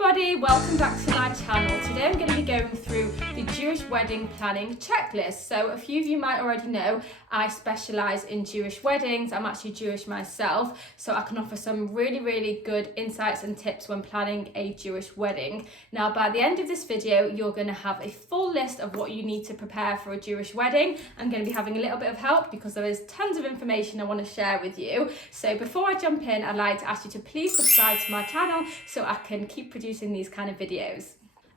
everybody, welcome back to my channel. Today I'm going to be going through the Jewish wedding planning checklist. So a few of you might already know I specialise in Jewish weddings. I'm actually Jewish myself, so I can offer some really good insights and tips when planning a Jewish wedding. Now by the end of this video you're going to have a full list of what you need to prepare for a Jewish wedding. I'm going to be having a little bit of help because there is tons of information I want to share with you. So before I jump in, I'd like to ask you to please subscribe to my channel so I can keep producing these kind of videos.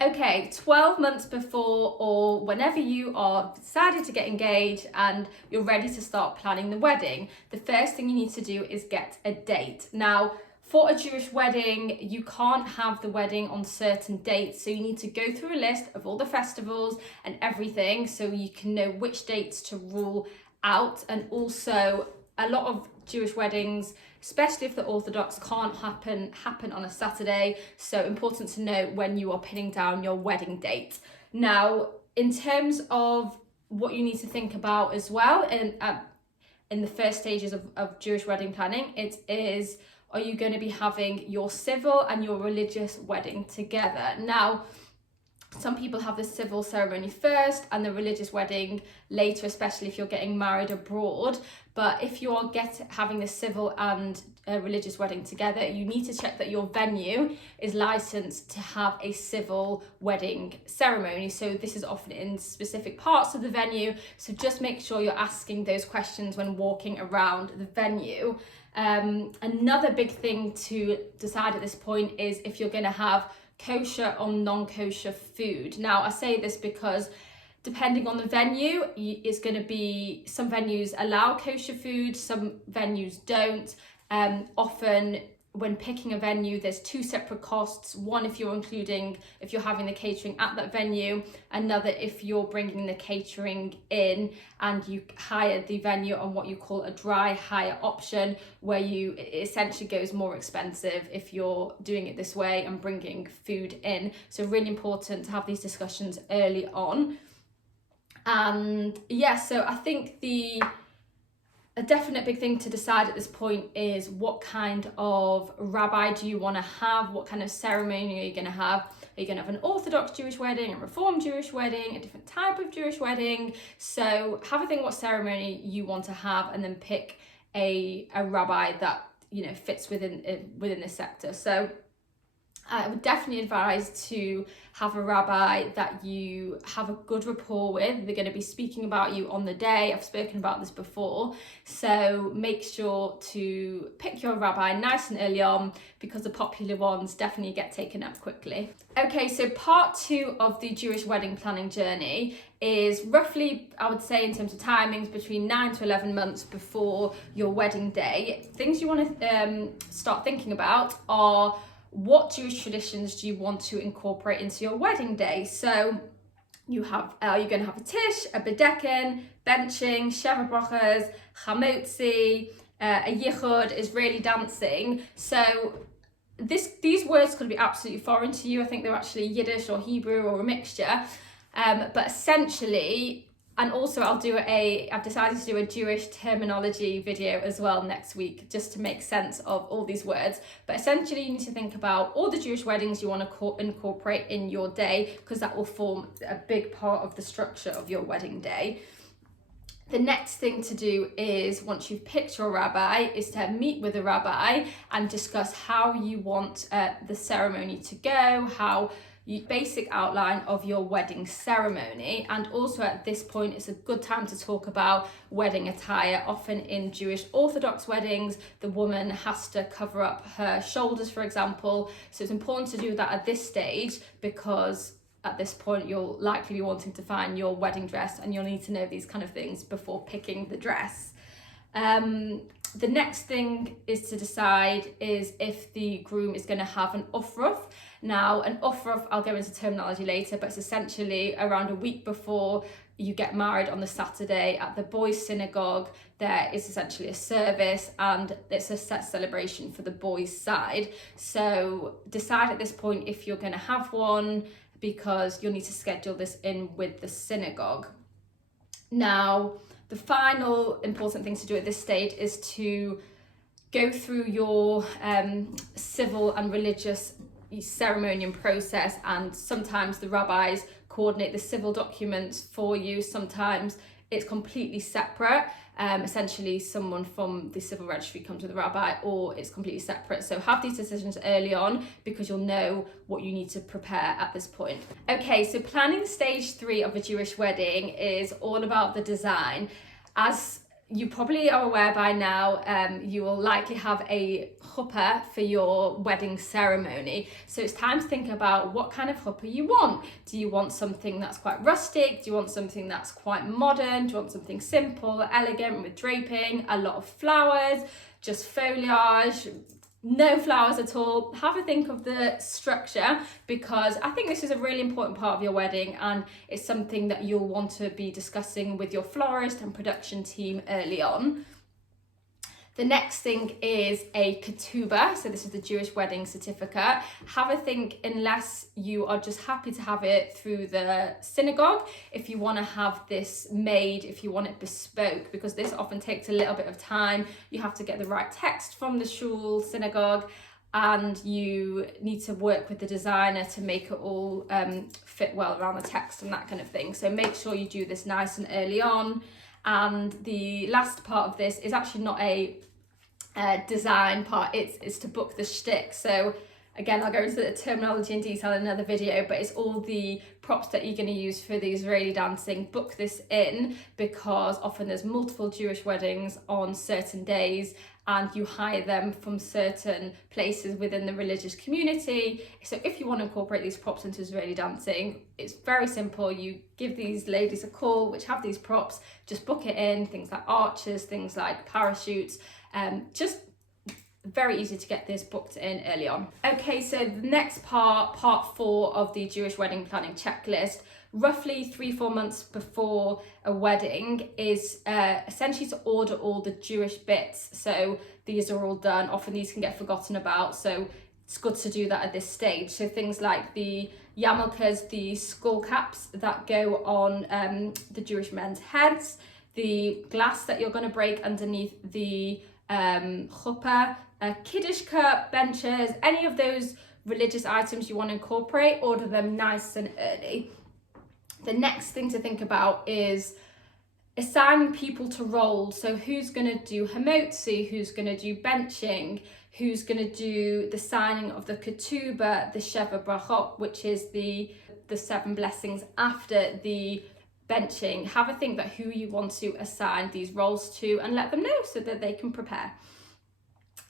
Okay, 12 months before or whenever you are decided to get engaged and you're ready to start planning the wedding, the first thing you need to do is get a date. Now, for a Jewish wedding, you can't have the wedding on certain dates, so you need to go through a list of all the festivals and everything so you can know which dates to rule out. And also, a lot of Jewish weddings, especially if the Orthodox, can't happen on a Saturday, so important to know when you are pinning down your wedding date. Now, in terms of what you need to think about as well in the first stages of Jewish wedding planning, it is, are you going to be having your civil and your religious wedding together? Now, some people have the civil ceremony first and the religious wedding later, especially if you're getting married abroad. But if you are having the civil and religious wedding together, you need to check that your venue is licensed to have a civil wedding ceremony. So this is often in specific parts of the venue. So just make sure you're asking those questions when walking around the venue. Another big thing to decide at this point is if you're going to have kosher or non-kosher food. Now I say this because depending on the venue, it's going to be, some venues allow kosher food, some venues don't. Often when picking a venue, there's two separate costs. One if you're having the catering at that venue, another if you're bringing the catering in and you hire the venue on what you call a dry hire option, where it essentially goes more expensive if you're doing it this way and bringing food in. So really important to have these discussions early on. And yeah, so I think a definite big thing to decide at this point is what kind of rabbi do you want to have? What kind of ceremony are you going to have? Are you going to have an Orthodox Jewish wedding, a Reformed Jewish wedding, a different type of Jewish wedding? So have a think what ceremony you want to have and then pick a rabbi that, you know, fits within this sector. So I would definitely advise to have a rabbi that you have a good rapport with. They're going to be speaking about you on the day. I've spoken about this before. So make sure to pick your rabbi nice and early on because the popular ones definitely get taken up quickly. Okay, so part 2 of the Jewish wedding planning journey is roughly, I would say in terms of timings, between 9 to 11 months before your wedding day. Things you want to start thinking about are, what Jewish traditions do you want to incorporate into your wedding day? So you're going to have a tisch, a bedeken, benching, sheva brachas, hamotzei, a yichud, Israeli dancing. So these words could be absolutely foreign to you. I think they're actually Yiddish or Hebrew or a mixture. But essentially, and also I've decided to do a Jewish terminology video as well next week, just to make sense of all these words. But essentially you need to think about all the Jewish weddings you want to incorporate in your day, because that will form a big part of the structure of your wedding day. The next thing to do is, once you've picked your rabbi, is to meet with a rabbi and discuss how you want the ceremony to go, basic outline of your wedding ceremony. And also at this point it's a good time to talk about wedding attire. Often in Jewish Orthodox weddings the woman has to cover up her shoulders, for example, so it's important to do that at this stage, because at this point you'll likely be wanting to find your wedding dress and you'll need to know these kind of things before picking the dress. The next thing is to decide is if the groom is going to have an ufruf. Now, an ufruf, I'll go into terminology later, but it's essentially around a week before you get married on the Saturday at the boys' synagogue. There is essentially a service and it's a set celebration for the boys' side. So decide at this point if you're going to have one, because you'll need to schedule this in with the synagogue. Now, the final important thing to do at this stage is to go through your civil and religious ceremony and process, and sometimes the rabbis coordinate the civil documents for you. Sometimes it's completely separate. Essentially someone from the civil registry comes with the rabbi, or it's completely separate. So have these decisions early on, because you'll know what you need to prepare at this point. Okay, so planning stage 3 of a Jewish wedding is all about the design. As you probably are aware by now, you will likely have a chuppah for your wedding ceremony. So it's time to think about what kind of chuppah you want. Do you want something that's quite rustic? Do you want something that's quite modern? Do you want something simple, elegant, with draping, a lot of flowers, just foliage, no flowers at all? Have a think of the structure, because I think this is a really important part of your wedding, and it's something that you'll want to be discussing with your florist and production team early on. The next thing is a ketubah. So this is the Jewish wedding certificate. Have a think, unless you are just happy to have it through the synagogue, if you want to have this made, if you want it bespoke, because this often takes a little bit of time. You have to get the right text from the shul, synagogue, and you need to work with the designer to make it all fit well around the text and that kind of thing. So make sure you do this nice and early on. And the last part of this is actually not a design part, it's to book the shtick. So again, I'll go into the terminology in detail in another video, but it's all the props that you're going to use for the Israeli dancing. Book this in, because often there's multiple Jewish weddings on certain days, and you hire them from certain places within the religious community. So if you want to incorporate these props into Israeli dancing, it's very simple. You give these ladies a call which have these props, just book it in, things like arches, things like parachutes, just very easy to get this booked in early on. Okay, so the next part 4 of the Jewish wedding planning checklist, roughly 3-4 months before a wedding, is essentially to order all the Jewish bits. So these are all done. Often these can get forgotten about, so it's good to do that at this stage. So things like the yarmulkes, the skull caps that go on the Jewish men's heads, the glass that you're going to break underneath the chuppah, kiddush cup, benches, any of those religious items you want to incorporate, order them nice and early. The next thing to think about is assigning people to roles. So who's going to do hamotzei, who's going to do benching, who's going to do the signing of the ketubah, the sheva brachot, which is the 7 blessings after the benching. Have a think about who you want to assign these roles to, and let them know so that they can prepare.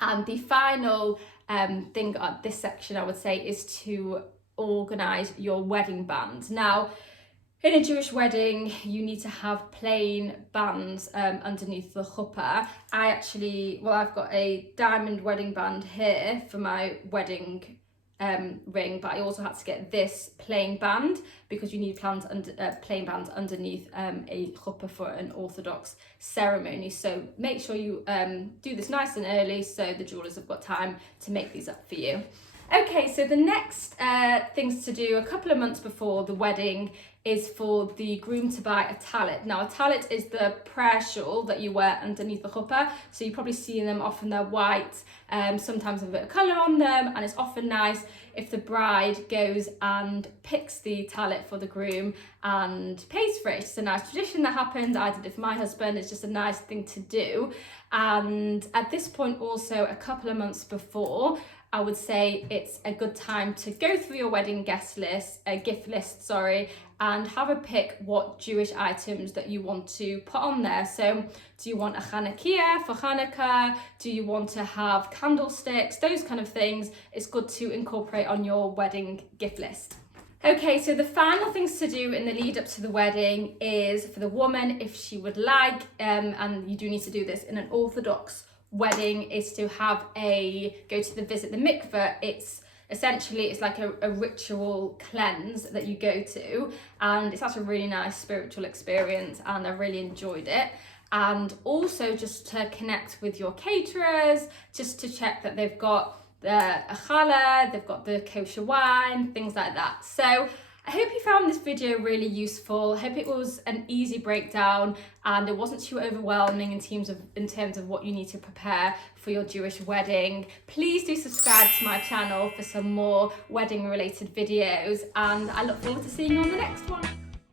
And the final thing on this section, I would say, is to organise your wedding band. Now, in a Jewish wedding, you need to have plain bands underneath the chuppah. I've got a diamond wedding band here for my wedding ring, but I also had to get this plain band, because you need plain bands underneath a chuppah for an Orthodox ceremony. So make sure you do this nice and early, so the jewelers have got time to make these up for you. Okay, so the next things to do a couple of months before the wedding is for the groom to buy a talit. Now, a talit is the prayer shawl that you wear underneath the chuppah. So you probably see them, often they're white, sometimes with a bit of colour on them, and it's often nice if the bride goes and picks the talit for the groom and pays for it. It's just a nice tradition that happens. I did it for my husband. It's just a nice thing to do. And at this point also, a couple of months before, I would say it's a good time to go through your wedding gift list, and have a pick what Jewish items that you want to put on there. So do you want a Chanukah for Hanukkah? Do you want to have candlesticks? Those kind of things. It's good to incorporate on your wedding gift list. Okay, so the final things to do in the lead up to the wedding is for the woman, if she would like, and you do need to do this in an Orthodox wedding, is to visit the mikveh. It's like a ritual cleanse that you go to, and it's actually a really nice spiritual experience, and I really enjoyed it. And also just to connect with your caterers, just to check that they've got the challah, they've got the kosher wine, things like that. So I hope you found this video really useful. I hope it was an easy breakdown and it wasn't too overwhelming in terms of what you need to prepare for your Jewish wedding. Please do subscribe to my channel for some more wedding related videos, and I look forward to seeing you on the next one.